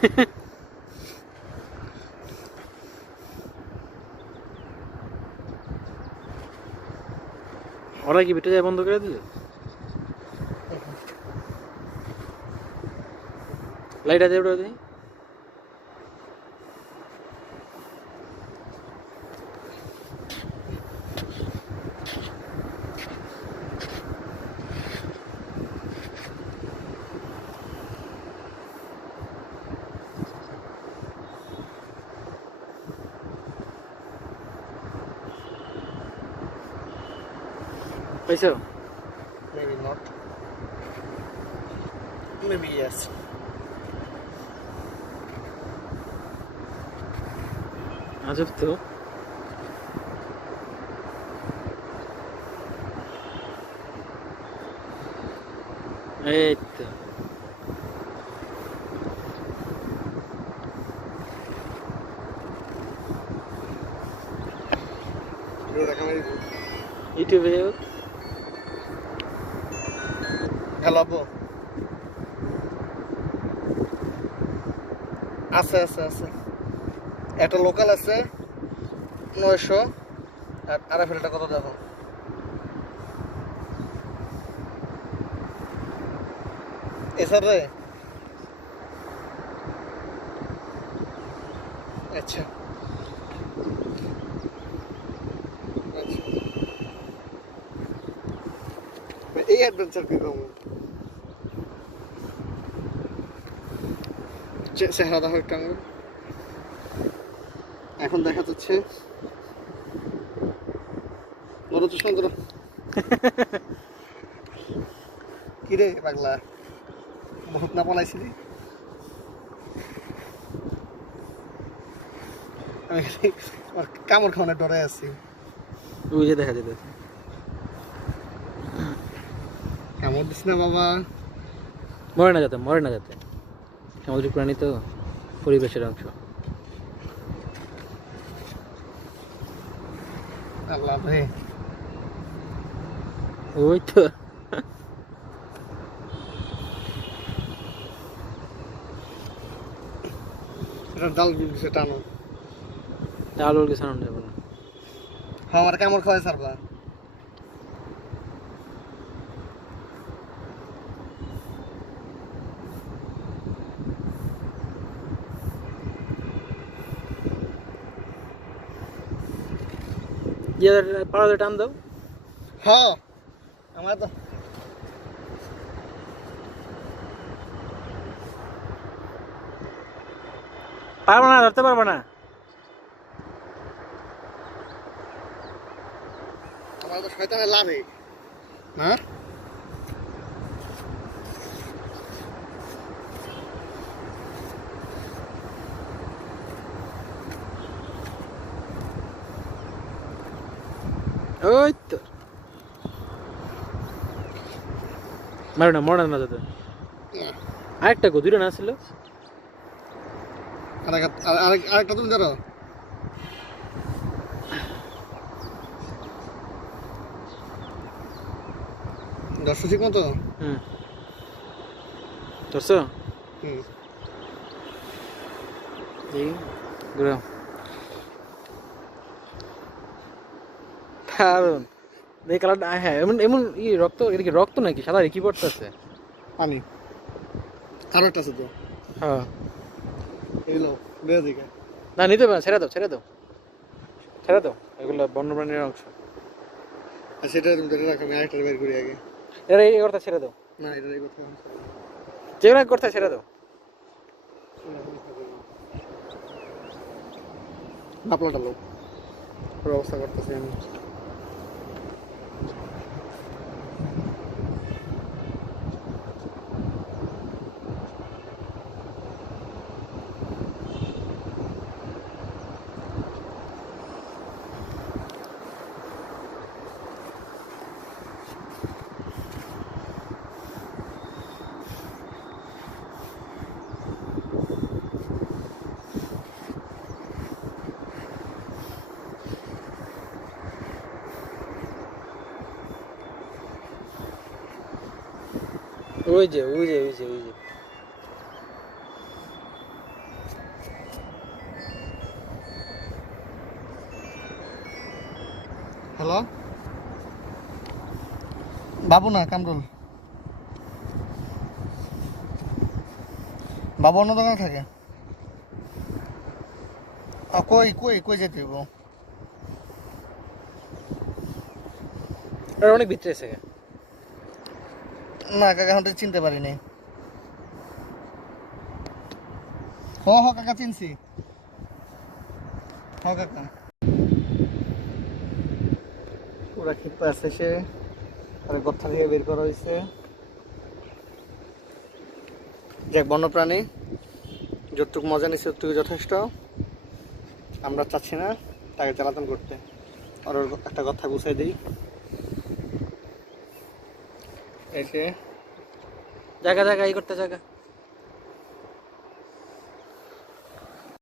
ওরা কি বেটে যায় বন্ধ করে দিল? লাইট আছে ওটা পাইছো? Maybe not. Maybe yes. আজব তো। এই তো। ইউটিউবে আপু আছে আছে আছে। একটা লোকাল আছে, নয়শো। আর আরএফএলটা কত দেখো? এসার রে। আচ্ছা। আচ্ছা। এই অ্যাডভেঞ্চার কি চেহারা দেখো একটু আঙুল। এখন দেখা যাচ্ছে। বড় তো সুন্দর কি রে পাগলা? বহুত না পলাইছিলি আমি কামড় খাওয়ানোর ডরে আছি। ওই যে দেখা যেতেছে কামড় দিস না বাবা। মরে না যাতে মরে না যাতে। সামুদ্রিক প্রাণী তো পরিবেশের অংশ। ওই তো। ডাল যাবে না হ্যাঁ আমার কামড় খাওয়াই সারবা। ইয়ে পাড়াতে টান দাও। হ্যাঁ আমার তো পারব না ধরতে পারব না। আমার তো শয়তানের লাভে হ্যাঁ? ওই তো মারো না মরে না যাতে। আরেকটা গো দুইটা না ছিল? আরেক- আর- আরেক- আরেকটা তুমি ধরো। দশটা ঠিক মতো হুম। ধরছো? হুম। ঘুরাও কারণ। এই কালারটা হ্যাঁ এমন এমন ই রক্ত এটা কি রক্ত নাকি? সাদা কি পড়তেছে পানি। আরও একটা আছে তো। হ্যাঁ। এগুলো বেড়ে দিকে না নিতে পারে ছেড়ে দাও ছেড়ে দাও। ছেড়ে দাও এগুলো বন্যপ্রাণীর অংশ। আর সেটা তুমি ধরে রাখো আমি আরেকটা বের করি আগে। এরা এই কথা ছেড়ে দাও। না এটা এই কথা যে কোনো এক কথা ছেড়ে দাও। নাপলাটা লোক ব্যবস্থা করতেছি আমি। ওই যে ওই যে ওই যে ওই যে। হ্যালো? বাবু না কামরুল। বাবু অন্য দোকানে থাকে? কই কই কই যেতে অনেক ভিতরে আছে। না, কাকা তো চিনতে পারিনি। হ হ কাকা, চিনছি। হ কাকা। পুরা ক্ষিপ্ত আছে সে। আর গর্থা থেকে বের করা হয়েছে। যাক, বন্যপ্রাণী, যতটুকু মজা নিচ্ছে ততটুকু যথেষ্ট। আমরা চাচ্ছি না তাকে জ্বালাতন করতে। আর একটা কথা গুছাই দিই। এসে জায়গা জায়গা এই করতে জায়গা।